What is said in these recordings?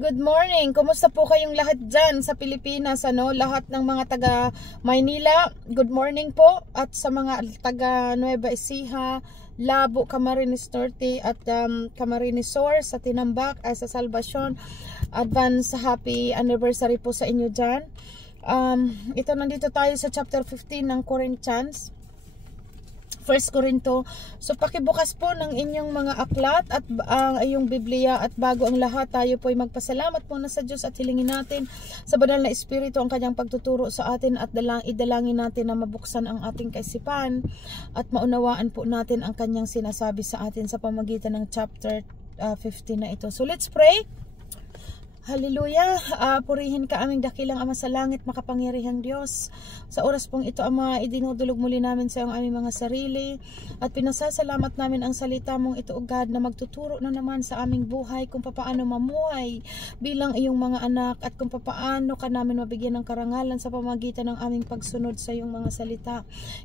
Good morning. Kumusta po kayong lahat dyan sa Pilipinas? Lahat ng mga taga Maynila, good morning po. At sa mga taga Nueva Ecija, Labo, Camarines Norte at Camarines Sur sa Tinambak ay sa Salvacion, advance happy anniversary po sa inyo dyan. Nandito tayo sa chapter 15 ng Corinthians, 1 Corinto. So pakibukas po ng inyong mga aklat at iyong Biblia, at bago ang lahat tayo po ay magpasalamat muna sa Diyos at hilingin natin sa banal na Espiritu ang kanyang pagtuturo sa atin, at idalangin natin na mabuksan ang ating kaisipan at maunawaan po natin ang kanyang sinasabi sa atin sa pamamagitan ng chapter 15 na ito. So let's pray. Hallelujah. Purihin ka aming dakilang Ama sa langit, makapangyarihang Diyos. Sa oras pong ito, Ama, idinudulog muli namin sa iyong aming mga sarili at pinasasalamat namin ang salita mong ito, O God, na magtuturo na naman sa aming buhay kung papaano mamuhay bilang iyong mga anak, at kung papaano ka namin mabigyan ng karangalan sa pamamagitan ng aming pagsunod sa iyong mga salita.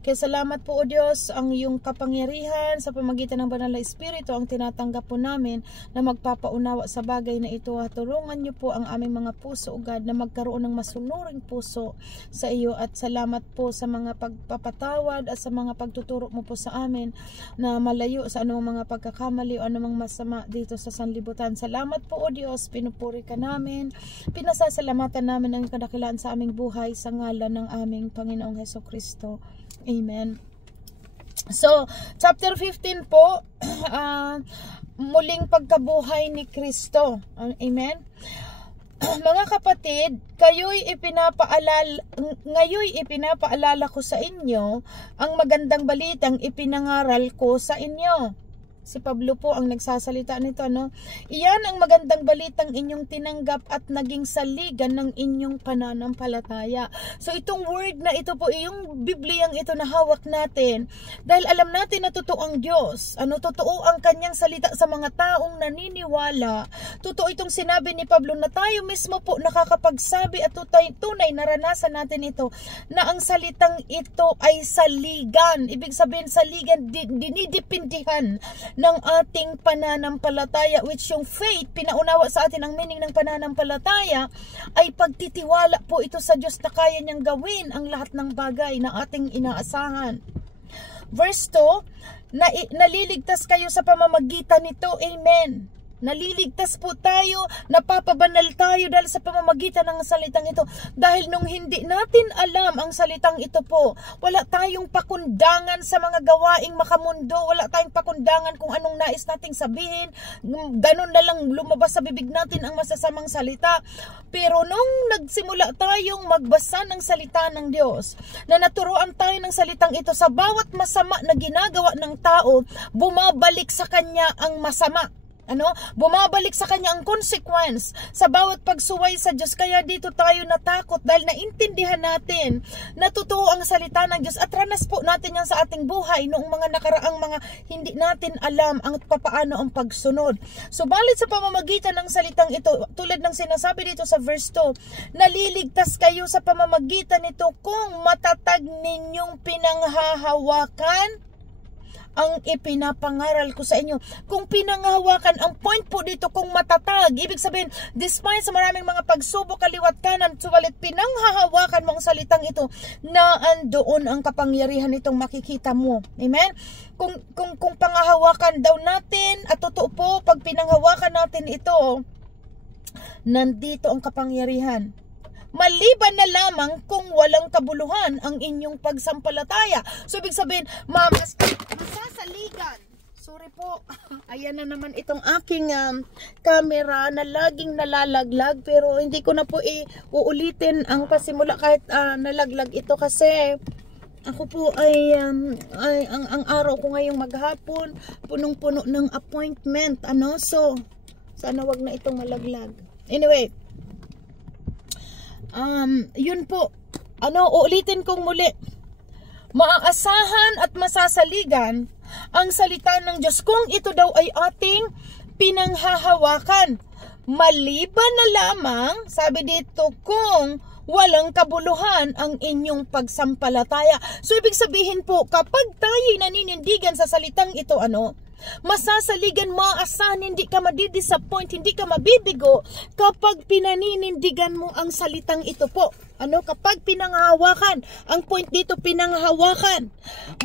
Kaya salamat po, O Diyos, ang iyong kapangyarihan sa pamamagitan ng banal na Espiritu ang tinatanggap po namin na magpapaunawa sa bagay na ito. At tulungan niyo po ang aming mga puso, O God, na magkaroon ng masunuring puso sa iyo. At salamat po sa mga pagpapatawad at sa mga pagtuturo mo po sa amin na malayo sa anumang mga pagkakamali o anumang masama dito sa sanlibutan. Salamat po, O Diyos, pinupuri ka namin, pinasasalamatan namin ang kadakilaan sa aming buhay sa ngalan ng aming Panginoong Hesukristo. Amen. So, chapter 15 po, muling pagkabuhay ni Kristo. Amen. Mga kapatid, ngayoy ipinapaalala ko sa inyo ang magandang balitang ipinangaral ko sa inyo. Si Pablo po ang nagsasalita nito, Iyan ang magandang balitang inyong tinanggap at naging saligan ng inyong pananampalataya. So itong word na ito po, yung Bibliang ito na hawak natin, dahil alam natin na totoo ang Diyos, totoo ang kanyang salita sa mga taong naniniwala. Totoo itong sinabi ni Pablo na tayo mismo po nakakapagsabi at tunay naranasan natin ito, na ang salitang ito ay saligan. Ibig sabihin saligan, dinidipindihan ng ating pananampalataya, which yung faith, pinaunawa sa atin ang meaning ng pananampalataya ay pagtitiwala po ito sa Diyos na kaya niyang gawin ang lahat ng bagay na ating inaasahan. Verse 2, naliligtas kayo sa pamamagitan nito. Amen. Naliligtas po tayo, napapabanal tayo dahil sa pamamagitan ng salitang ito. Dahil nung hindi natin alam ang salitang ito po, wala tayong pakundangan sa mga gawaing makamundo, wala tayong pakundangan kung anong nais nating sabihin, ganun na lang lumabas sa bibig natin ang masasamang salita. Pero nung nagsimula tayong magbasa ng salita ng Diyos, na naturuan tayo ng salitang ito, sa bawat masama na ginagawa ng tao, bumabalik sa kanya ang masama. Bumabalik sa kanya ang consequence sa bawat pagsuway sa Diyos. Kaya dito tayo natakot dahil naintindihan natin na totoo ang salita ng Diyos, at ranas po natin yan sa ating buhay noong mga nakaraang mga hindi natin alam ang papaano ang pagsunod. Subalit sa pamamagitan ng salitang ito, tulad ng sinasabi dito sa verse 2, naliligtas kayo sa pamamagitan nito kung matatag ninyong pinanghahawakan ang ipinapangaral ko sa inyo. Kung pinanghahawakan, ang point po dito kung matatag, ibig sabihin, despite sa maraming mga pagsubok kaliwat kanan, subalit pinanghahawakan mo ang salitang ito, na andoon ang kapangyarihan nitong makikita mo. Amen? Kung panghahawakan daw natin, at totoo po, pag pinanghawakan natin ito, nandito ang kapangyarihan. Maliban na lamang kung walang kabuluhan ang inyong pagsampalataya. So, ibig sabihin, masasaligan. Sorry po. Ayan na naman itong aking camera na laging nalalaglag. Pero hindi ko na po uulitin ang pasimula kahit nalaglag ito, kasi ako po ay ang araw ko ngayong maghapon, punong-puno ng appointment. So, sana wag na itong malaglag. Anyway, yun po, uulitin kong muli, maaasahan at masasaligan ang salita ng Diyos kung ito daw ay ating pinanghahawakan, maliban na lamang, sabi dito, kung walang kabuluhan ang inyong pagsampalataya. So ibig sabihin po, kapag tayo'y naninindigan sa salitang ito, Masasaligan, maasahan, hindi ka madidisappoint, hindi ka mabibigo kapag pinaninindigan mo ang salitang ito po. Kapag pinanghahawakan, ang point dito, pinanghahawakan.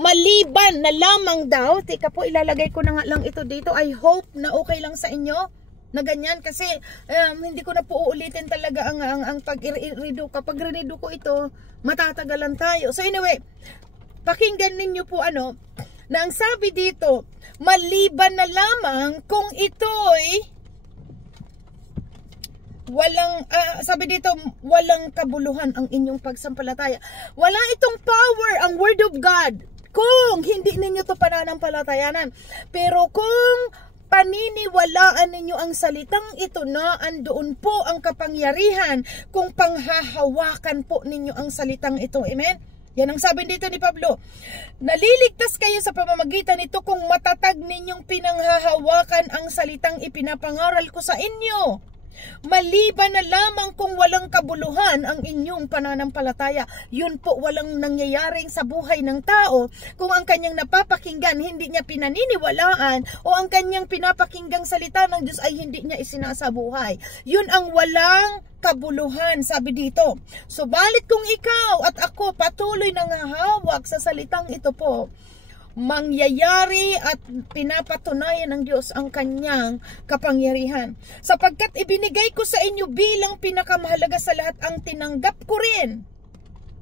Maliban na lamang daw, teka po, ilalagay ko na nga lang ito dito. I hope na okay lang sa inyo na ganyan, kasi hindi ko na po uulitin talaga ang pag-redo. Kapag redo ko ito, matatagalan tayo. So anyway, pakinggan ninyo po na ang sabi dito, maliban na lamang kung ito'y sabi dito, walang kabuluhan ang inyong pagsampalataya. Wala itong power ang Word of God kung hindi ninyo to pananampalatayanan. Pero kung paniniwalaan ninyo ang salitang ito na andoon po ang kapangyarihan kung panghahawakan po ninyo ang salitang ito. Amen? Yan ang sabi dito ni Pablo. Naliligtas kayo sa pamamagitan nito kung matatag ninyong pinanghahawakan ang salitang ipinapangaral ko sa inyo. Maliban na lamang kung walang kabuluhan ang inyong pananampalataya. Yun po, walang nangyayaring sa buhay ng tao kung ang kanyang napapakinggan hindi niya pinaniniwalaan, o ang kanyang pinapakinggang salita ng Diyos ay hindi niya isinasabuhay. Yun ang walang kabuluhan, sabi dito. Subalit kung ikaw at ako patuloy nang hahawak sa salitang ito po, mangyayari at pinapatunayan ng Diyos ang kanyang kapangyarihan. Sapagkat ibinigay ko sa inyo bilang pinakamahalaga sa lahat ang tinanggap ko rin,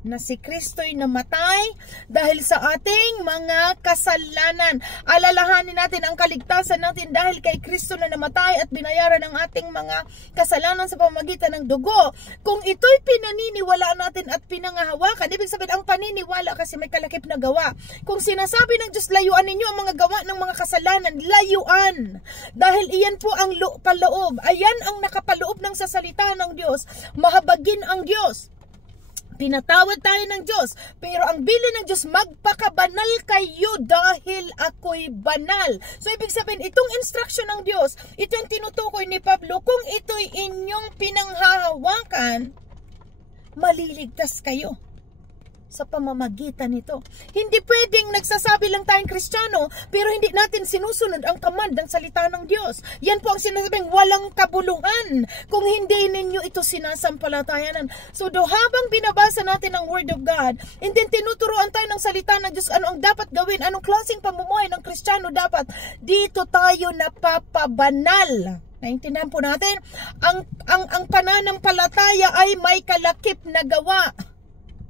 na si Kristo'y namatay dahil sa ating mga kasalanan. Alalahanin natin ang kaligtasan natin dahil kay Kristo na namatay at binayaran ang ating mga kasalanan sa pamamagitan ng dugo. Kung ito'y pinaniniwalaan natin at pinangahawakan, ibig sabihin ang paniniwala kasi may kalakip na gawa. Kung sinasabi ng Diyos, layuan ninyo ang mga gawa ng mga kasalanan, layuan. Dahil iyan po ang paloob. Ayan ang nakapaloob ng sasalita ng Diyos. Mahabagin ang Diyos. Pinatawad tayo ng Diyos, pero ang bilin ng Diyos, magpakabanal kayo dahil ako'y banal. So ibig sabihin, itong instruction ng Diyos, ito yung tinutukoy ni Pablo, kung ito'y inyong pinanghahawakan, maliligtas kayo sa pamamagitan nito. Hindi pwedeng nagsasabi lang tayong Kristiyano pero hindi natin sinusunod ang command ng salita ng Diyos. Yan po ang sinasabing walang kabuluhan kung hindi ninyo ito sinasampalatayanan. So habang binabasa natin ang Word of God, and then tinuturuan tayo ng salita ng Diyos, ano ang dapat gawin, anong klaseng pamumuhay ng Kristiyano dapat, dito tayo napapabanal. Naintindihan po natin? Ang pananampalataya ay may kalakip na gawa.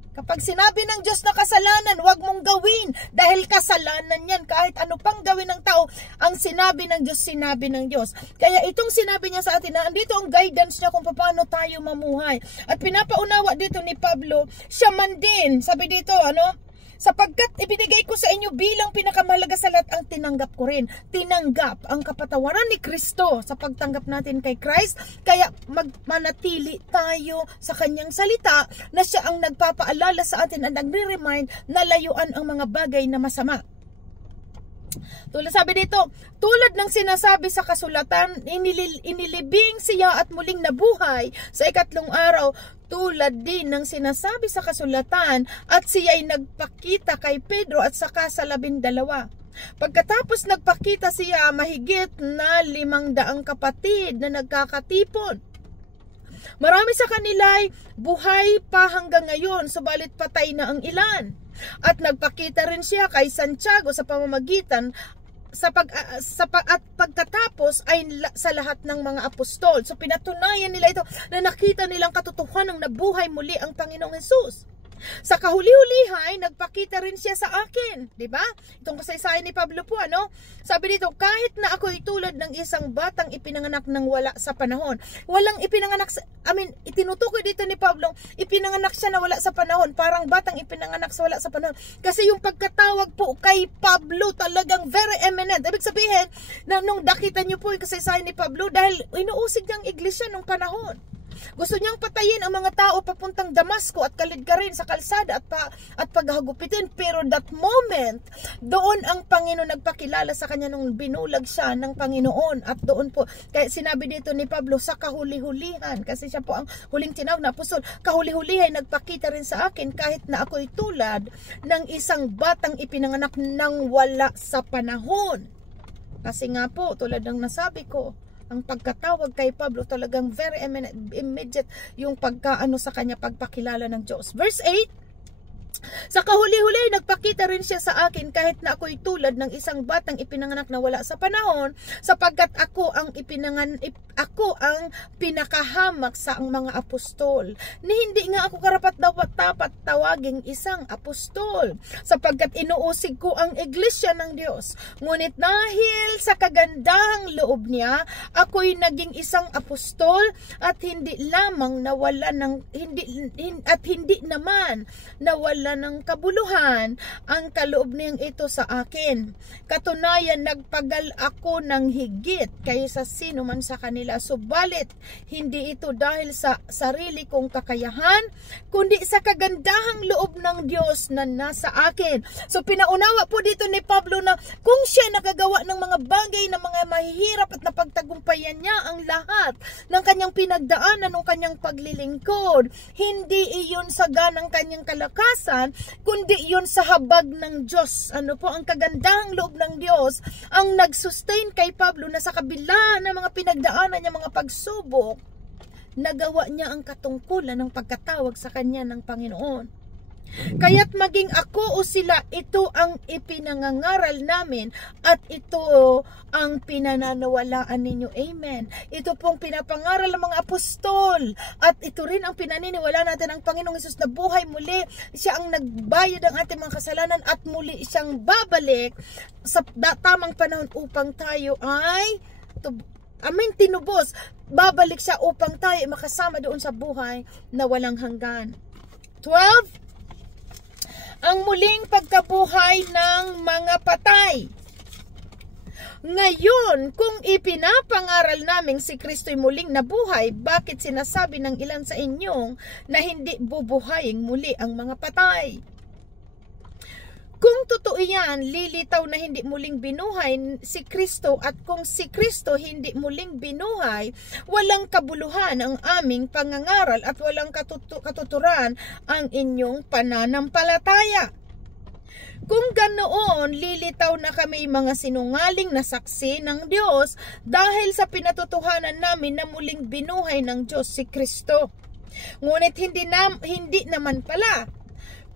Kapag sinabi ng Diyos na kasalanan, huwag mong gawin dahil kasalanan yan. Kahit ano pang gawin ng tao, ang sinabi ng Diyos, sinabi ng Diyos. Kaya itong sinabi niya sa atin, na andito ang guidance niya kung paano tayo mamuhay. At pinapaunawa dito ni Pablo, siya man din, sabi dito, sapagkat ibinigay ko sa inyo bilang pinakamahalaga sa lahat ang tinanggap ko rin. Tinanggap ang kapatawaran ni Kristo sa pagtanggap natin kay Christ. Kaya manatili tayo sa kanyang salita na siya ang nagpapaalala sa atin at nagre-remind na layuan ang mga bagay na masama. Sabi dito, tulad ng sinasabi sa kasulatan, inilibing siya at muling nabuhay sa ikatlong araw, tulad din ng sinasabi sa kasulatan, at siya'y nagpakita kay Pedro at saka sa 12. Pagkatapos nagpakita siya, mahigit na 500 kapatid na nagkakatipon. Marami sa kanila'y buhay pa hanggang ngayon, subalit patay na ang ilan. At nagpakita rin siya kay Santiago sa pamamagitan at pagkatapos ay sa lahat ng mga apostol. So pinatunayan nila ito na nakita nilang katotohanan ng nabuhay muli ang Panginoong Hesus. Sa kahuli-hulihay, nagpakita rin siya sa akin. Diba? Itong kasaysayan ni Pablo po, Sabi dito, kahit na ako'y tulad ng isang batang ipinanganak ng wala sa panahon. Walang ipinanganak, itinutukoy dito ni Pablo, ipinanganak siya na wala sa panahon. Parang batang ipinanganak sa wala sa panahon. Kasi yung pagkatawag po kay Pablo talagang very eminent. Ibig sabihin, na nung nakita niyo po yung kasaysayan ni Pablo, dahil inuusig niyang iglesia nung panahon. Gusto niyang patayin ang mga tao papuntang Damasco at kalidkarin sa kalsada at paghagupitin. Pero that moment, doon ang Panginoon nagpakilala sa kanya nung binulag siya ng Panginoon. At doon po, kaya sinabi dito ni Pablo, sa kahuli-hulihan, kasi siya po ang huling tinawag na apostol, kahuli-hulihan nagpakita rin sa akin kahit na ako'y tulad ng isang batang ipinanganak ng wala sa panahon. Kasi nga po, tulad ng nasabi ko, ang pagkatawag kay Pablo talagang very immediate yung pagkaano sa kanya, pagpakilala ng Diyos. Verse 8, sa kahuli-huli, nagpakita rin siya sa akin kahit na ako'y tulad ng isang batang ipinanganak na wala sa panahon, sapagkat ako ang pinakahamak sa ang mga apostol. Ni hindi nga ako karapat-dapat tawaging isang apostol, sapagkat inuusig ko ang iglesia ng Diyos. Ngunit dahil sa kagandahang loob niya, ako'y naging isang apostol at hindi lamang nawala ng hindi naman nawala ng kabuluhan ang kaloob niyang ito sa akin. Katunayan, nagpagal ako ng higit kaysa sino man sa kanila. Subalit, hindi ito dahil sa sarili kong kakayahan, kundi sa kagandahang loob ng Diyos na nasa akin. So, pinaunawa po dito ni Pablo na kung siya nakagawa ng mga bagay na mga mahihirap at napagtagumpayan niya ang lahat ng kanyang pinagdaanan ng kanyang paglilingkod, hindi iyon sa ganang kanyang kalakasan, kundi yun sa habag ng Diyos. Ano po, ang kagandahang loob ng Diyos ang nag-sustain kay Pablo na sa kabila ng mga pinagdaanan niya, mga pagsubok, nagawa niya ang katungkulan ng pagkatawag sa kanya ng Panginoon. Kaya't maging ako o sila, ito ang ipinangangaral namin at ito ang pinananawalaan ninyo. Amen. Ito pong pinapangaral ng mga apostol at ito rin ang pinaniniwala natin ang Panginoong Hesus na buhay muli. Siya ang nagbayad ng ating mga kasalanan at muli siyang babalik sa tamang panahon upang tayo ay tinubos. Babalik siya upang tayo makasama doon sa buhay na walang hanggan. 12. Ang muling pagkabuhay ng mga patay. Ngayon, kung ipinapangaral naming si Kristo'y muling nabuhay, bakit sinasabi ng ilan sa inyong na hindi bubuhayin muli ang mga patay? Kung totoo yan, lilitaw na hindi muling binuhay si Kristo, at kung si Kristo hindi muling binuhay, walang kabuluhan ang aming pangangaral at walang katuturan ang inyong pananampalataya. Kung ganoon, lilitaw na kami mga sinungaling na saksi ng Diyos dahil sa pinatotohanan namin na muling binuhay ng Diyos si Kristo. Ngunit hindi naman pala.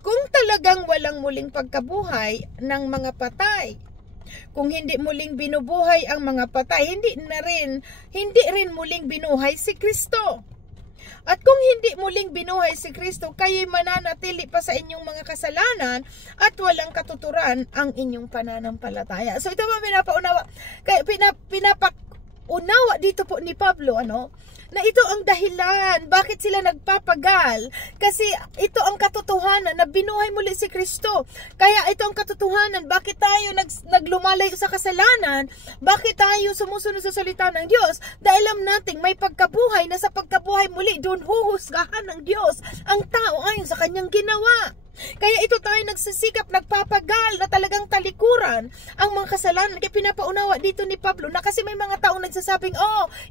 Kung talagang walang muling pagkabuhay ng mga patay, kung hindi muling binubuhay ang mga patay, hindi rin muling binuhay si Kristo. At kung hindi muling binuhay si Kristo, kayo'y mananatili pa sa inyong mga kasalanan at walang katuturan ang inyong pananampalataya. So ito mga pinapaunawa dito po ni Pablo, na ito ang dahilan bakit sila nagpapagal, kasi ito ang katotohanan na binuhay muli si Kristo. Kaya ito ang katotohanan bakit tayo naglumalayo sa kasalanan, bakit tayo sumusunod sa salita ng Diyos, dahil alam nating may pagkabuhay na sa pagkabuhay muli doon huhusgahan ng Diyos ang tao ayon sa kanyang ginawa. Kaya ito tayo nagsisikap, nagpapagal na talagang talikuran ang mga kasalanan. Kaya pinapaunawa dito ni Pablo na kasi may mga taong nagsasabing,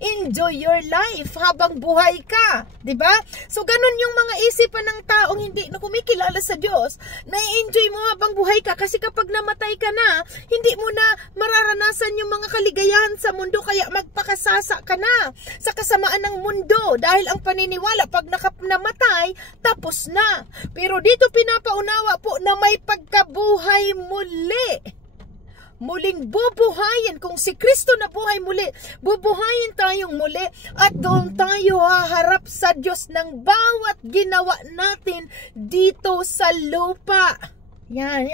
enjoy your life habang buhay ka. Diba? So ganun yung mga isipan ng taong hindi na kumikilala sa Diyos, na i-enjoy mo habang buhay ka, kasi kapag namatay ka na, hindi mo na mararanasan yung mga kaligayahan sa mundo, kaya magpakasasa ka na sa kasamaan ng mundo dahil ang paniniwala pag namatay, tapos na. Pero dito pinapaunawa po na may pagkabuhay muli. Muling bubuhayin. Kung si Kristo na buhay muli, bubuhayin tayong muli at doon tayo haharap sa Diyos ng bawat ginawa natin dito sa lupa. Yan.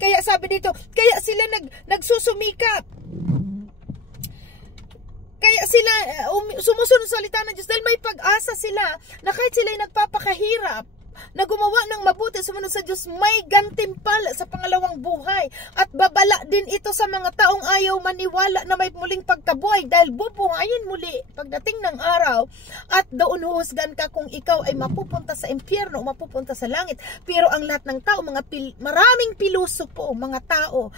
Kaya sabi dito, kaya sila nagsusumikap. Kaya sila sumusunod sa salita ng Diyos dahil may pag-asa sila na kahit sila ay nagpapakahirap, na gumawa ng mabuti, sumunod sa Diyos, may gantimpala sa pangalawang buhay. At babala din ito sa mga taong ayaw maniwala na may muling pagkabuhay, dahil bubuhayin muli pagdating ng araw at doon huhusgan ka kung ikaw ay mapupunta sa impyerno o mapupunta sa langit. Pero ang lahat ng tao, maraming piloso po, mga tao,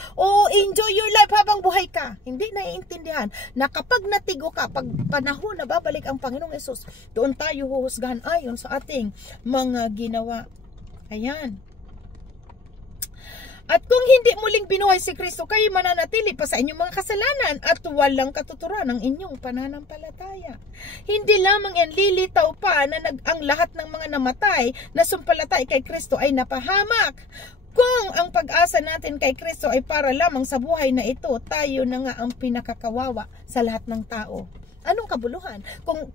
enjoy your life habang buhay ka. Hindi naiintindihan na kapag natigo ka, pag panahon na babalik ang Panginoong Hesus, doon tayo huhusgahan ayon sa ating mga ginawa. Ayan. At kung hindi muling binuhay si Kristo, kayo mananatili pa sa inyong mga kasalanan at walang katuturan ng inyong pananampalataya. Hindi lamang yan, lilitaw pa na ang lahat ng mga namatay na sumpalatay kay Kristo ay napahamak. Kung ang pag-asa natin kay Kristo ay para lamang sa buhay na ito, tayo na nga ang pinakakawawa sa lahat ng tao. Anong kabuluhan? Kung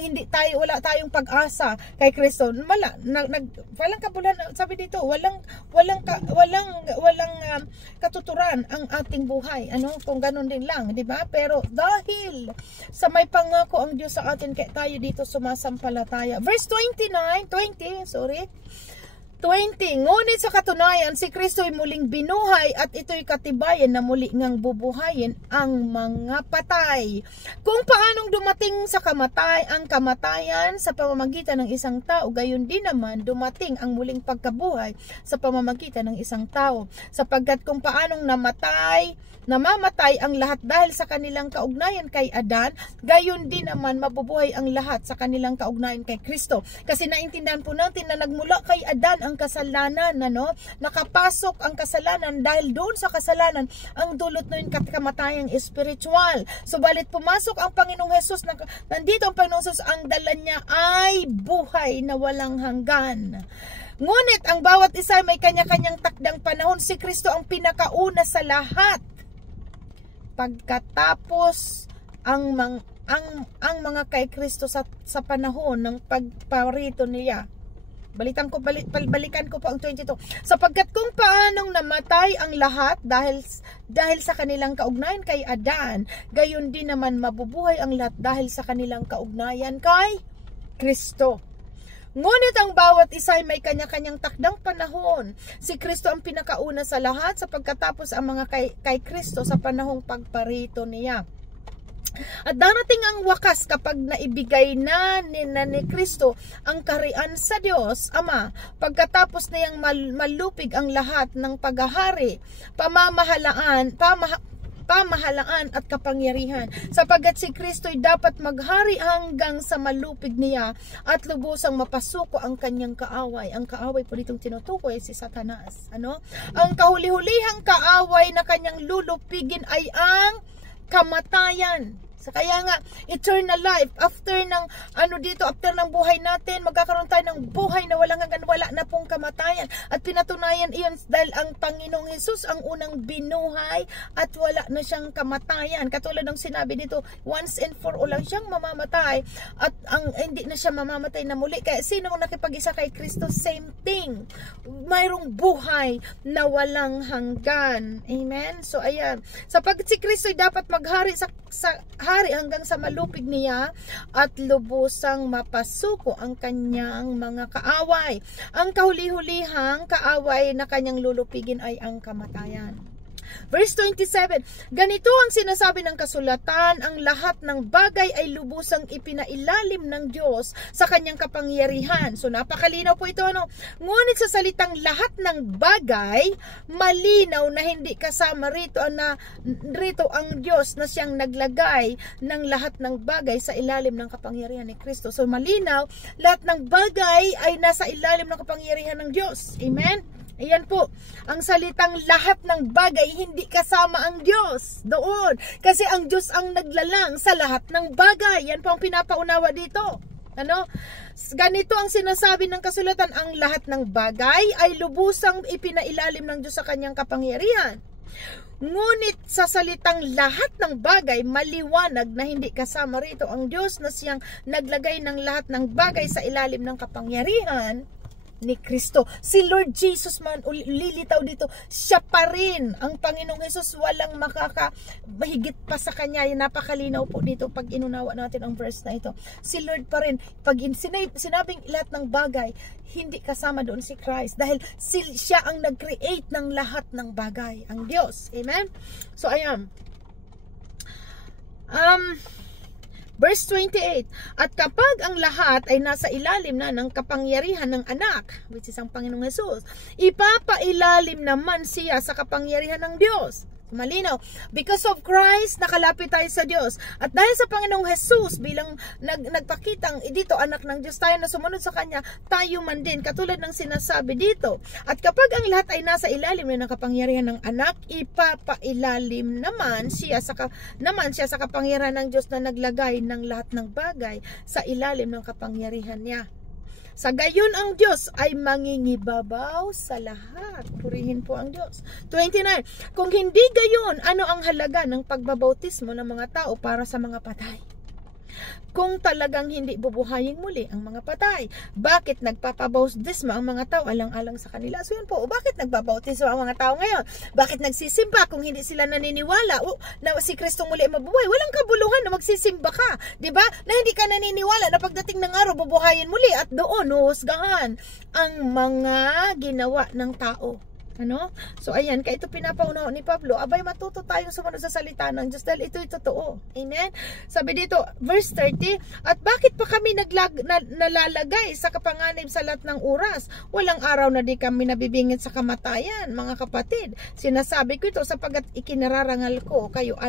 hindi tayo, wala tayong pag-asa kay Kristo, walang kabuluhan. Sabi dito, walang katuturan ang ating buhay. Kung ganun din lang, di ba? Pero dahil sa may pangako ang Diyos sa atin, kaya tayo dito sumasampalataya. Verse 20, ngunit sa katunayan, si Kristo ay muling binuhay at ito'y katibayan na muli ngang bubuhayin ang mga patay. Kung paanong dumating sa ang kamatayan sa pamamagitan ng isang tao, gayon din naman dumating ang muling pagkabuhay sa pamamagitan ng isang tao. Sapagkat kung paanong namamatay ang lahat dahil sa kanilang kaugnayan kay Adan, gayon din naman mabubuhay ang lahat sa kanilang kaugnayan kay Kristo. Kasi naintindihan po natin na nagmula kay Adan ang kasalanan, nakapasok ang kasalanan, dahil doon sa kasalanan ang dulot nun kamatayang espiritual. Subalit pumasok ang Panginoong Hesus, nandito ang Panginoong Hesus, ang dala niya ay buhay na walang hanggan. Ngunit ang bawat isa may kanya-kanyang takdang panahon. Si Kristo ang pinakauna sa lahat. Pagkatapos ang mga kay Kristo sa panahon ng pagparito niya. Balikan ko po ang 22. Sapagkat kung paanong namatay ang lahat dahil sa kanilang kaugnayan kay Adan, gayon din naman mabubuhay ang lahat dahil sa kanilang kaugnayan kay Kristo. Ngunit ang bawat isa ay may kanya-kanyang takdang panahon. Si Kristo ang pinakauna sa lahat, sapagkatapos ang mga kay Kristo sa panahong pagparito niya. At darating ang wakas kapag naibigay na ni Kristo ang kaharian sa Diyos Ama, pagkatapos niyang malupig ang lahat ng paghahari, pamahalaan at kapangyarihan, sapagkat si Kristo'y dapat maghari hanggang sa malupig niya at lubusang mapasuko ang kanyang kaaway. Ang kaaway po ditong tinutukoy si Satanas. Ang kahuli-hulihang kaaway na kanyang lulupigin ay ang kamatayan. So, kaya nga, eternal life, after ng buhay natin, magkakaroon tayo ng buhay na walang hanggan, wala na pong kamatayan. At pinatunayan iyon dahil ang Panginoong Hesus ang unang binuhay at wala na siyang kamatayan. Katulad ng sinabi dito, once and for all lang siyang mamamatay at hindi na siya mamamatay na muli. Kaya sino nakipag-isa kay Kristo? Same thing. Mayroong buhay na walang hanggan. Amen? So, ayan. Sapagkat si Kristo dapat maghari sa hari hanggang sa malupig niya at lubusang mapasuko ang kanyang mga kaaway. Ang kahuli-hulihang kaaway na kanyang lulupigin ay ang kamatayan. Verse 27, ganito ang sinasabi ng kasulatan, ang lahat ng bagay ay lubusang ipinailalim ng Diyos sa kanyang kapangyarihan. So napakalinaw po ito. Ngunit sa salitang lahat ng bagay, malinaw na hindi kasama rito ang Diyos na siyang naglagay ng lahat ng bagay sa ilalim ng kapangyarihan ni Kristo. So malinaw, lahat ng bagay ay nasa ilalim ng kapangyarihan ng Diyos. Amen? Ayan po, ang salitang lahat ng bagay, hindi kasama ang Diyos doon. Kasi ang Diyos ang naglalang sa lahat ng bagay. Yan po ang pinapaunawa dito. Ganito ang sinasabi ng kasulatan, ang lahat ng bagay ay lubusang ipinailalim ng Diyos sa kanyang kapangyarihan. Ngunit sa salitang lahat ng bagay, maliwanag na hindi kasama rito ang Diyos na siyang naglagay ng lahat ng bagay sa ilalim ng kapangyarihan ni Kristo. Si Lord Jesus man, lilitaw dito, siya pa rin ang Panginoong Hesus, walang mahigit pa sa kanya. Napakalinaw po dito pag inunawa natin ang verse na ito. Si Lord pa rin, pag sinabing lahat ng bagay, hindi kasama doon si Christ, dahil siya ang nag-create ng lahat ng bagay, ang Diyos. Amen? So ayan, verse 28, at kapag ang lahat ay nasa ilalim na ng kapangyarihan ng anak, which is ang Panginoong Hesus, ipapailalim naman siya sa kapangyarihan ng Diyos. Malinaw. Because of Christ, nakalapit tayo sa Diyos. At dahil sa Panginoong Jesus, bilang nagpakitang dito, anak ng Diyos tayo na sumunod sa Kanya, tayo man din, katulad ng sinasabi dito. At kapag ang lahat ay nasa ilalim ng kapangyarihan ng anak, ipapailalim naman siya sa kapangyarihan ng Diyos na naglagay ng lahat ng bagay sa ilalim ng kapangyarihan niya. Sa gayon ang Diyos ay mangingibabaw sa lahat. Purihin po ang Diyos. 29. Kung hindi gayon, ano ang halaga ng pagbabautismo ng mga tao para sa mga patay? Kung talagang hindi bubuhayin muli ang mga patay, bakit nagpapabautismo ang mga tao alang-alang sa kanila? So yun po, bakit nagpapabautismo ang mga tao ngayon? Bakit nagsisimba kung hindi sila naniniwala na si Kristo muli mabubuhay? Walang kabuluhan na magsisimba ka, di ba? Na hindi ka naniniwala na pagdating ng araw bubuhayin muli at doon huhusgahan ang mga ginawa ng tao. Ano? So ayan, kaya ito pinapaunawa ni Pablo, abay matuto tayong sumunod sa salita ng Diyos dahil ito'y totoo. Amen? Sabi dito, verse 30, at bakit pa kami nalalagay sa kapanganib sa lahat ng oras? Walang araw na di kami nabibingit sa kamatayan, mga kapatid. Sinasabi ko ito sapagat ikinararangal ko kayo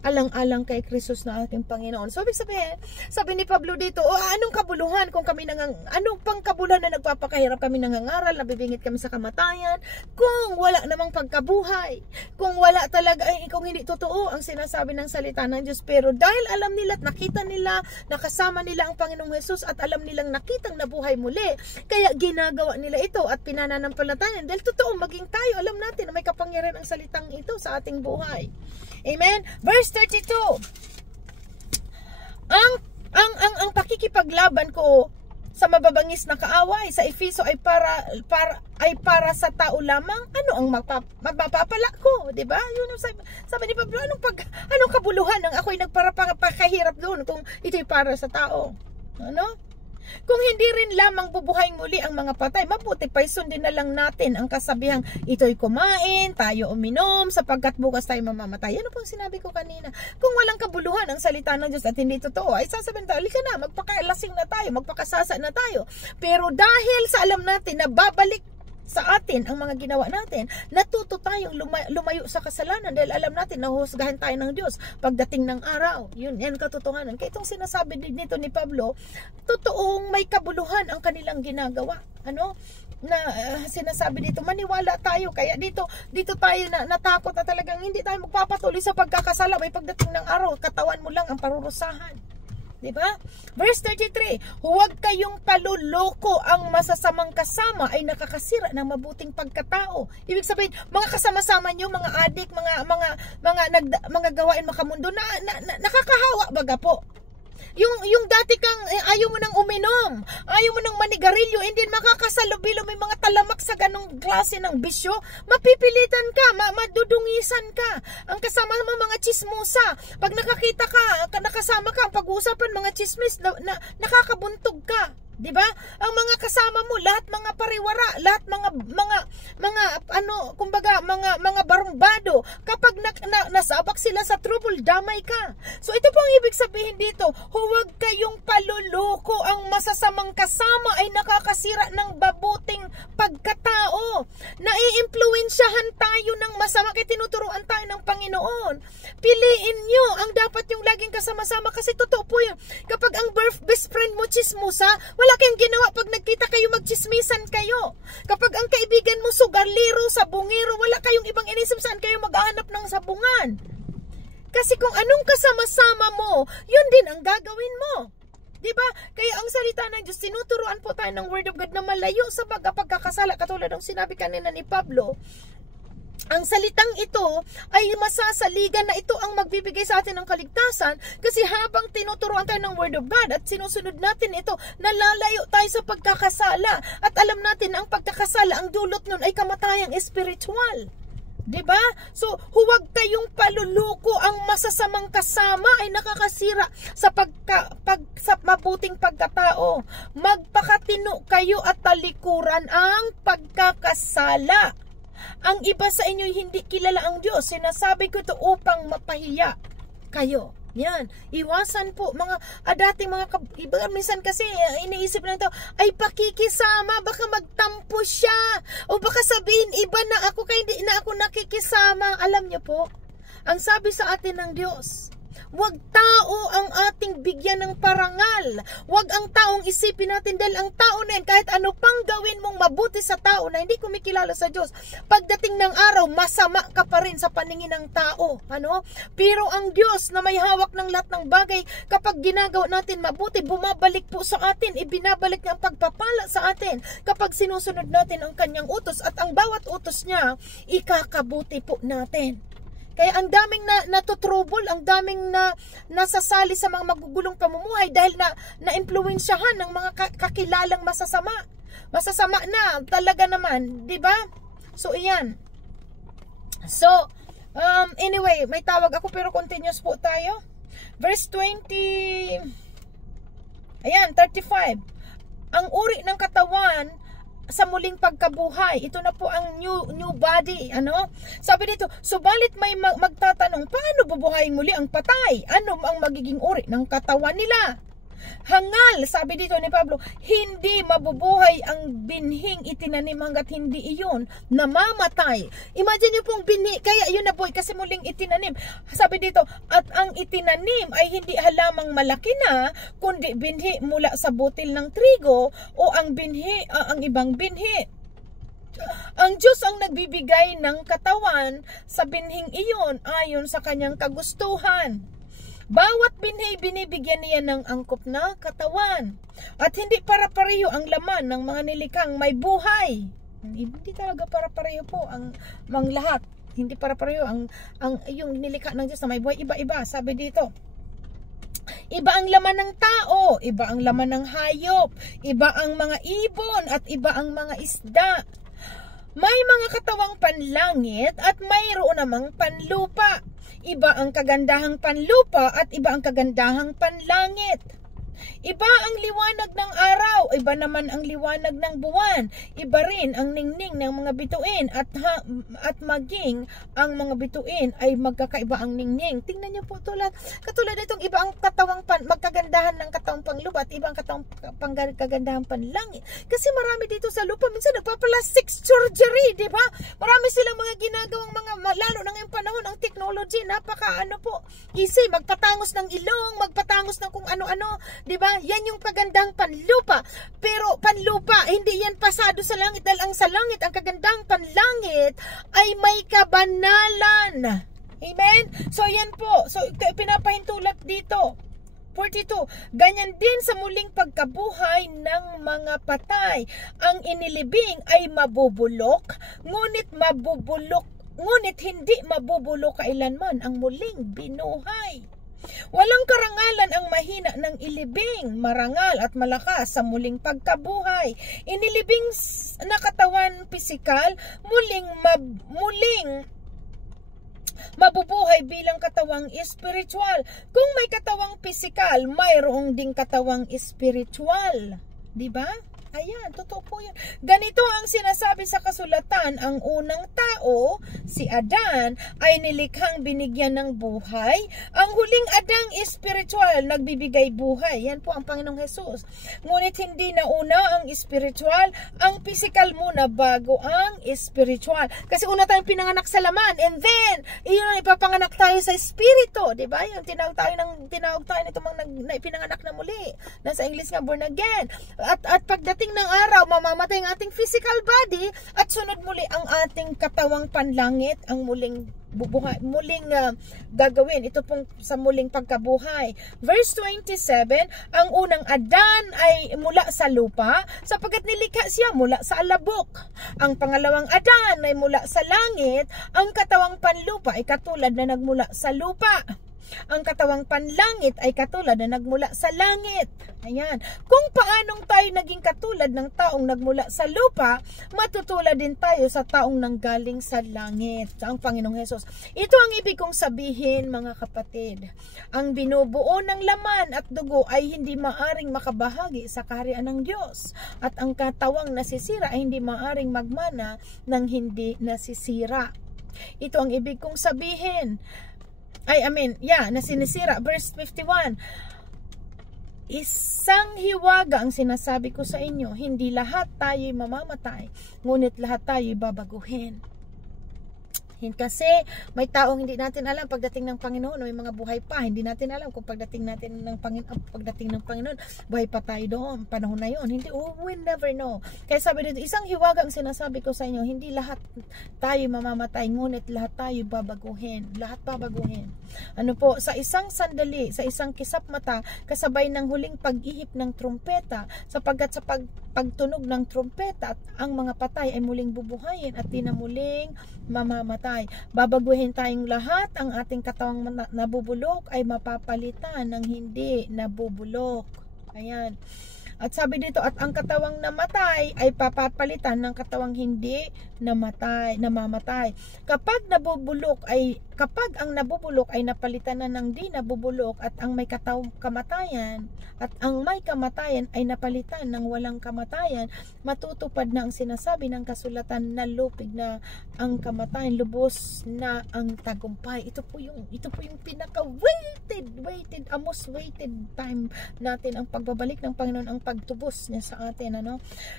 alang-alang kay Kristus na ating Panginoon. So ibig sabihin, sabi ni Pablo dito, anong kabuluhan kung kami anong pang kabuluhan na nagpapakahirap kami nangangaral, nabibingit kami sa kamatayan, kung wala namang pagkabuhay, kung wala talaga, kung hindi totoo ang sinasabi ng salita ng Diyos. Pero dahil alam nila at nakita nila, nakasama nila ang Panginoong Jesus at alam nilang nakitang nabuhay muli, kaya ginagawa nila ito at pinananampalatayan. Dahil totoo, maging tayo, alam natin na may kapangyarihan ang salitang ito sa ating buhay. Amen? Verse 32. Ang pakikipaglaban ko sa mababangis na kaaway sa Efeso ay para sa tao lamang. Ano ang mapapala ko, 'di ba? Yun ang sabi ni Pablo, anong kabuluhan ng ako'y nagpapakahirap doon kung ito'y para sa tao? Ano? Kung hindi rin lamang bubuhayin muli ang mga patay, mabuti pa sundin na lang natin ang kasabihang ito'y kumain, tayo uminom, sapagkat bukas tayo mamamatay. Ano pong sinabi ko kanina? Kung walang kabuluhan ang salita ng Diyos at hindi totoo, ay sasabihin tayo, halika na, magpakalasing na tayo, magpakasasa na tayo. Pero dahil sa alam natin na babalik sa atin ang mga ginawa natin, natuto tayong lumayo sa kasalanan dahil alam natin na huhusgahan tayo ng Diyos pagdating ng araw. Yun, yan katotohanan. Kaya itong sinasabi dito ni Pablo, totoong may kabuluhan ang kanilang ginagawa. Ano? Na sinasabi dito, maniwala tayo. Kaya dito tayo natakot na talagang hindi tayo magpapatuloy sa pagkakasala. May pagdating ng araw, katawan mo lang ang parurusahan. Diba? Verse 33, huwag kayong paluloko, ang masasamang kasama ay nakakasira ng mabuting pagkatao. Ibig sabihin, mga kasama-sama nyo, mga adik, mga gawain makamundo na nakakahawa baga po. Yung dati kang ayaw mo nang uminom, ayaw mo nang manigarilyo, hindi makakasalubilo, may mga talamak sa ganong klase ng bisyo, mapipilitan ka, madudungisan ka. Ang kasama mo mga chismosa, pag nakakita ka, nakasama ka, ang pag-uusapan mga chismis, nakakabuntog ka. Diba? Ang mga kasama mo, lahat mga pariwara, lahat mga barumbado, kapag nasabak sila sa trouble, damay ka. So ito po ang ibig sabihin dito, huwag kayong paluloko, ang masasamang kasama ay nakakasira ng mabuting pagkatao. Naiimpluwensyahan tayo ng masama, kaya tinuturuan tayo ng Panginoon. Piliin nyo ang dapat yung laging kasama-sama, kasi totoo po yun. Kapag ang best friend mo chismosa, wala kayong ginawa pag nagkita kayo, magchismisan kayo. Kapag ang kaibigan mo sugarliro, sabungero, wala kayong ibang inisip saan kayo maghahanap ng sabungan. Kasi kung anong kasama-sama mo, yun din ang gagawin mo. Diba? Kaya ang salita ng Diyos, tinuturuan po tayo ng Word of God na malayo sa pagkakasala. Katulad ng sinabi kanina ni Pablo, ang salitang ito ay masasaligan na ito ang magbibigay sa atin ng kaligtasan, kasi habang tinuturuan tayo ng Word of God at sinusunod natin ito, nalalayo tayo sa pagkakasala. At alam natin na ang pagkakasala, ang dulot nun ay kamatayang espiritual. Diba? So, huwag kayong paluluko, ang masasamang kasama ay nakakasira sa sa mabuting pagkatao. Magpakatino kayo at talikuran ang pagkakasala. Ang iba sa inyo hindi kilala ang Diyos. Sinasabi ko ito upang mapahiya kayo. Yan, iwasan po mga dating mga iba minsan kasi iniisip na ito ay pakikisama, baka magtampo siya o baka sabihin iba na ako kaya hindi na ako nakikisama. Alam niyo po, ang sabi sa atin ng Diyos, wag tao ang ating bigyan ng parangal. Wag ang taong isipin natin dahil ang tao na yan, kahit ano pang gawin mong mabuti sa tao na hindi kumikilala sa Diyos, pagdating ng araw, masama ka pa rin sa paningin ng tao. Ano? Pero ang Diyos na may hawak ng lahat ng bagay, kapag ginagawa natin mabuti, bumabalik po sa atin. Ibinabalik niya ang pagpapala sa atin kapag sinusunod natin ang kanyang utos, at ang bawat utos niya, ikakabuti po natin. Kaya ang daming natutrubol, ang daming nasasali sa mga magugulong pamumuhay dahil na-influensyahan ng mga kakilalang masasama. Masasama na talaga naman, di ba? So, iyan. So, anyway, may tawag ako pero continuous po tayo. Verse 20, ayan, 35. Ang uri ng katawan sa muling pagkabuhay. Ito na po ang new body. Ano? Sabi dito, subalit may magtatanong, paano bubuhayin muli ang patay? Ano ang magiging uri ng katawan nila? Hangal, sabi dito ni Pablo, hindi mabubuhay ang binhing itinanim hanggat hindi iyon namamatay. Imagine nyo pong binhi, kaya yun na boy, kasi muling itinanim. Sabi dito, at ang itinanim ay hindi halamang malaki na, kundi binhi mula sa butil ng trigo o ang binhi, ang ibang binhi. Ang Diyos ang nagbibigay ng katawan sa binhing iyon ayon sa kanyang kagustuhan. Bawat binhi binibigyan niya ng angkop na katawan. At hindi para-pareho ang laman ng mga nilikhang may buhay. Hindi talaga para-pareho po ang lahat. Hindi para-pareho ang yung nilikha ng Diyos na may buhay. Iba-iba, sabi dito. Iba ang laman ng tao, iba ang laman ng hayop, iba ang mga ibon at iba ang mga isda. May mga katawang panlangit at mayroon namang panlupa. Iba ang kagandahang panlupa at iba ang kagandahang panlangit. Iba ang liwanag ng araw, iba naman ang liwanag ng buwan. Iba rin ang ningning ng mga bituin at maging ang mga bituin ay magkakaiba ang ningning. Tingnan niyo po katulad itong iba ang katawang magkagandahan ng katawang panglupa at iba ang katawang kagandahan panlangit. Kasi marami dito sa lupa, minsan nagpaplastic surgery, di ba? Marami silang mga ginagawang lalo na ngayong panahon, ang technology, napaka easy, magpatangos ng ilong, magpatangos ng kung ano-ano, di ba? Yan yung kagandang panlupa. Pero panlupa, hindi yan pasado sa langit dahil ang sa langit, ang kagandang panlangit ay may kabanalan. Amen? So yan po. So pinapahintulot dito. 42. Ganyan din sa muling pagkabuhay ng mga patay. Ang inilibing ay mabubulok, ngunit hindi mabubulok kailanman ang muling binuhay. Walang karangalan ang mahina ng ilibing, marangal at malakas sa muling pagkabuhay. Inilibing na katawan pisikal, muling mabubuhay bilang katawang espiritual. Kung may katawang pisikal, mayroong ding katawang espiritual. Diba? Ayan, totoo po yun. Ganito ang sinasabi sa kasulatan, ang unang tao, si Adan, ay nilikhang binigyan ng buhay. Ang huling Adang espiritual, nagbibigay buhay. Yan po ang Panginoong Jesus. Ngunit hindi na una ang espiritual, ang physical muna bago ang espiritual. Kasi una tayong pinanganak sa laman, and then, iyon ang ipapanganak tayo sa espiritu. Diba? Yung tinawag tayo nito mga pinanganak na muli. Nasa English nga, born again. At pagdating ng araw, mamamatay ang ating physical body at sunod muli ang ating katawang panlangit, ang muling gagawin. Ito pong sa muling pagkabuhay. Verse 27, ang unang Adan ay mula sa lupa sapagkat nilikha siya mula sa alabok. Ang pangalawang Adan ay mula sa langit. Ang katawang panlupa ay katulad na nagmula sa lupa. Ang katawang panlangit ay katulad na nagmula sa langit. Ayan. Kung paanong tayo naging katulad ng taong nagmula sa lupa, matutulad din tayo sa taong nanggaling sa langit. Ang Panginoong Hesus. Ito ang ibig kong sabihin, mga kapatid. Ang binubuo ng laman at dugo ay hindi maaring makabahagi sa kaharian ng Diyos. At ang katawang nasisira ay hindi maaring magmana ng hindi nasisira. Ito ang ibig kong sabihin. na sinisira. Verse 51. Isang hiwaga ang sinasabi ko sa inyo, hindi lahat tayo'y mamamatay, ngunit lahat tayo'y babaguhin. Kasi may taong hindi natin alam pagdating ng Panginoon, may mga buhay pa, hindi natin alam kung pagdating ng Panginoon, buhay pa tayo doon, panahon na yun. Hindi, we never know. Kaya sabi dito, isang hiwaga ang sinasabi ko sa inyo, hindi lahat tayo mamamatay, ngunit lahat tayo babaguhin. Lahat babaguhin. Ano po, sa isang sandali, sa isang kisap mata, kasabay ng huling pag-ihip ng trumpeta, sapagkat sa pagtunog ng trumpeta, ang mga patay ay muling bubuhayin at di na muling mamamatay. Babaguhin tayong lahat, ang ating katawang nabubulok ay mapapalitan ng hindi nabubulok. Ayan. At sabi dito, at ang katawang namatay ay papapalitan ng katawang hindi namamatay. Kapag ang nabubulok ay napalitan na ng di nabubulok, at ang may kamatayan ay napalitan ng walang kamatayan, matutupad na ang sinasabi ng kasulatan na lupig na ang kamatayan, lubos na ang tagumpay. Ito po yung pinaka-weighted, most weighted time natin, ang pagbabalik ng Panginoon, ang pagtubos niya sa atin.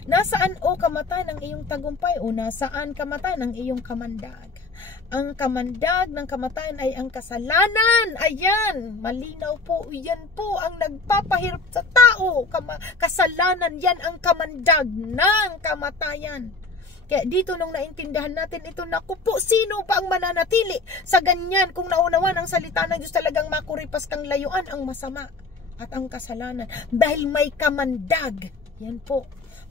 Nasaan o kamatayan ang iyong tagumpay, o nasaan kamatayan ang iyong kamandag? Ang kamandag ng kamatayan ay ang kasalanan. Ayan, malinaw po. Yan po ang nagpapahirap sa tao. Kasalanan, yan ang kamandag ng kamatayan. Kaya dito nung naintindihan natin ito, naku po, sino pa ang mananatili sa ganyan kung naunawan ang salita ng Diyos? Talagang makuripas kang layuan ang masama at ang kasalanan. Dahil may kamandag. Yan po.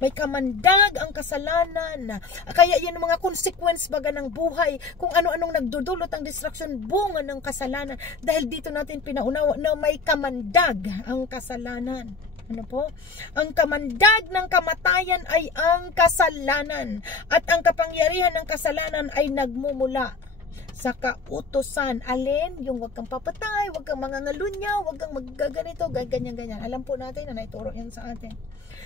May kamandag ang kasalanan. Kaya yan ang mga consequence baga ng buhay. Kung ano-anong nagdudulot ang distraction, bunga ng kasalanan. Dahil dito natin pinaunawa na may kamandag ang kasalanan. Ano po? Ang kamandag ng kamatayan ay ang kasalanan. At ang kapangyarihan ng kasalanan ay nagmumula sa kautusan. Alin? Yung wag kang papatay, wag kang mangangalunya, wag kang maggaganito, ganyan-ganyan. Alam po natin na naituro yan sa atin.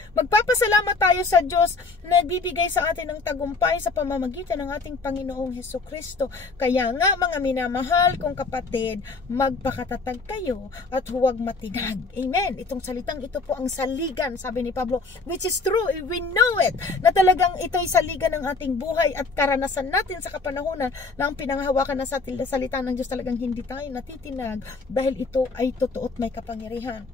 Magpapasalamat tayo sa Diyos na nagbibigay sa atin ng tagumpay sa pamamagitan ng ating Panginoong Hesukristo. Kaya nga, mga minamahal kong kapatid, magpakatatag kayo at huwag matinag. Amen. Itong salitang ito po ang saligan, sabi ni Pablo, which is true. We know it. Na talagang ito'y saligan ng ating buhay at karanasan natin sa kapanahunan na ang pinanghahawakan na sa salita ng Diyos, talagang hindi tayo natitinag dahil ito ay totoo at may kapangyarihan.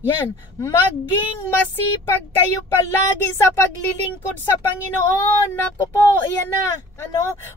Yan, maging masipag kayo palagi sa paglilingkod sa Panginoon. Naku po, iyan na.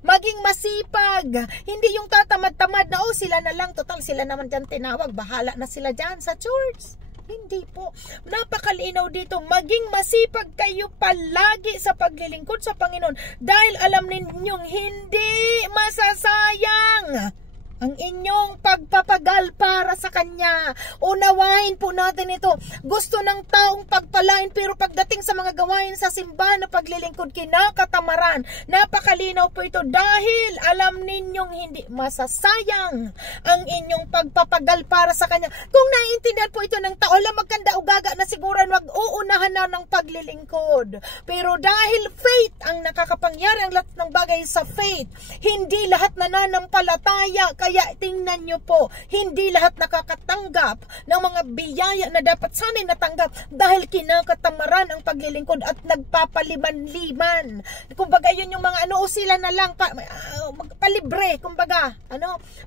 Maging masipag. Hindi yung tatamad-tamad na, sila na lang, total sila naman dyan tinawag, bahala na sila dyan sa church. Hindi po. Napakalinaw dito. Maging masipag kayo palagi sa paglilingkod sa Panginoon dahil alam ninyong hindi masasayang ang inyong pagpapagal para sa Kanya. Unawain po natin ito. Gusto ng taong pagpalain, pero pagdating sa mga gawain sa simbahan na paglilingkod, kinakatamaran. Napakalinaw po ito dahil alam ninyong hindi masasayang ang inyong pagpapagal para sa Kanya. Kung naiintindihan po ito ng tao, alam magkanda ugaga na siguran wag uunahan na ng paglilingkod. Pero dahil faith ang nakakapangyari, ang lahat ng bagay sa faith, hindi lahat nananampalataya. Kaya tingnan nyo po, hindi lahat nakakatanggap ng mga biyaya na dapat sana'y natanggap dahil kinakatamaran ang paglilingkod at nagpapaliman-liman. Kumbaga yun yung mga sila na lang palibre, kumbaga,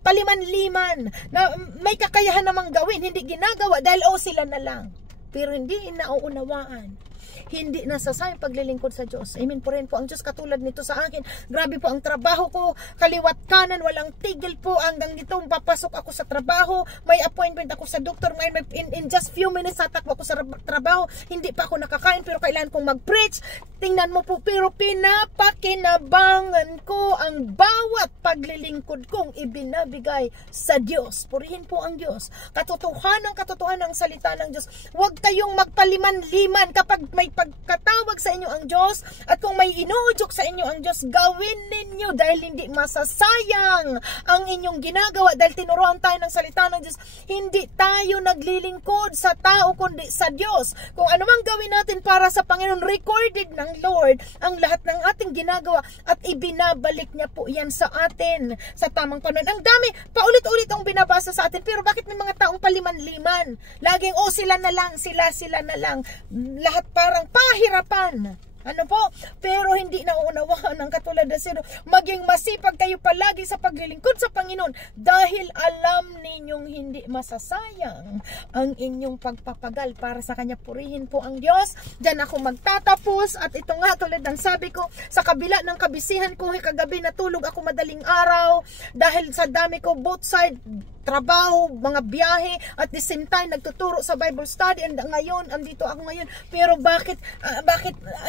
paliman-liman na may kakayahan namang gawin, hindi ginagawa dahil sila na lang. Pero hindi nauunawaan. Hindi nasasayang paglilingkod sa Diyos. Amen po rin po ang Diyos katulad nito sa akin. Grabe po ang trabaho ko, kaliwat kanan, walang tigil po hanggang dito. Papasok ako sa trabaho, may appointment ako sa doktor, in just few minutes tatakbo ako sa trabaho. Hindi pa ako nakakain pero kailangan kong mag-preach. Tingnan mo po, pero pinapakinabangan ko ang bawat paglilingkod kong ibinabigay sa Diyos. Purihin po ang Diyos. Katotohanan ang salita ng Diyos. Huwag kayong magpaliman-liman kapag may pagkatawag sa inyo ang Diyos, at kung may inuudyok sa inyo ang Diyos, gawin ninyo dahil hindi masasayang ang inyong ginagawa, dahil tinuruan tayo ng salita ng Diyos. Hindi tayo naglilingkod sa tao kundi sa Diyos. Kung ano mang gawin natin para sa Panginoon, recorded ng Lord ang lahat ng ating ginagawa at ibinabalik niya po yan sa atin sa tamang panahon. Ang dami, paulit-ulit ang binabasa sa atin, pero bakit may mga taong paliman-liman? Laging, sila na lang, sila na lang. Lahat parang pahirapan. Ano po? Pero hindi nauunawaan ng katulad na sino. Maging masipag kayo palagi sa paglilingkod sa Panginoon dahil alam ninyong hindi masasayang ang inyong pagpapagal para sa Kanya. Purihin po ang Diyos. Diyan ako magtatapos. At ito nga, tulad ng sabi ko, sa kabila ng kabisihan ko, kagabi natulog ako madaling araw dahil sa dami ko, both side, trabaho, mga biyahe, at the same time nagtuturo sa Bible study, and ngayon andito ako ngayon. Pero bakit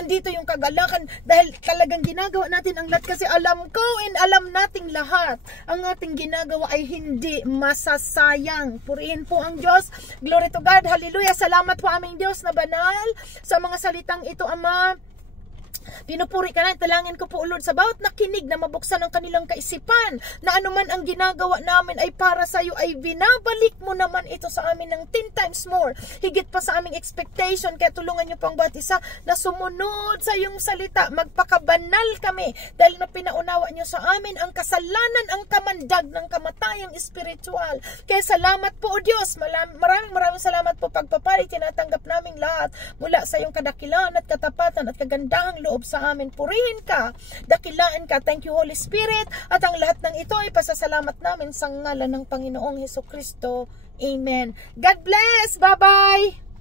andito yung kagalakan? Dahil talagang ginagawa natin ang lahat, kasi alam ko and alam nating lahat ang ating ginagawa ay hindi masasayang. Purihin po ang Diyos. Glory to God. Hallelujah. Salamat po aming Diyos na banal sa mga salitang ito, Ama. Pinupuri ka na, talangin ko po, Lord, sa bawat nakinig na mabuksan ang kanilang kaisipan, na anuman ang ginagawa namin ay para sa iyo, ay binabalik mo naman ito sa amin ng 10 times more, higit pa sa aming expectation. Kaya tulungan niyo pang bawat isa na sumunod sa iyong salita, magpakabanal kami, dahil na pinaunawa niyo sa amin ang kasalanan, ang kamandag ng kamatayang espiritual. Kaya salamat po, O Diyos, maraming salamat po, pagpapari tinatanggap naming lahat mula sa iyong kadakilaan at katapatan at kagandahang loob sa amin. Purihin ka, dakilaan ka. Thank you, Holy Spirit. At ang lahat ng ito ay pasasalamat namin sa ngalan ng Panginoong Hesukristo. Amen. God bless. Bye-bye.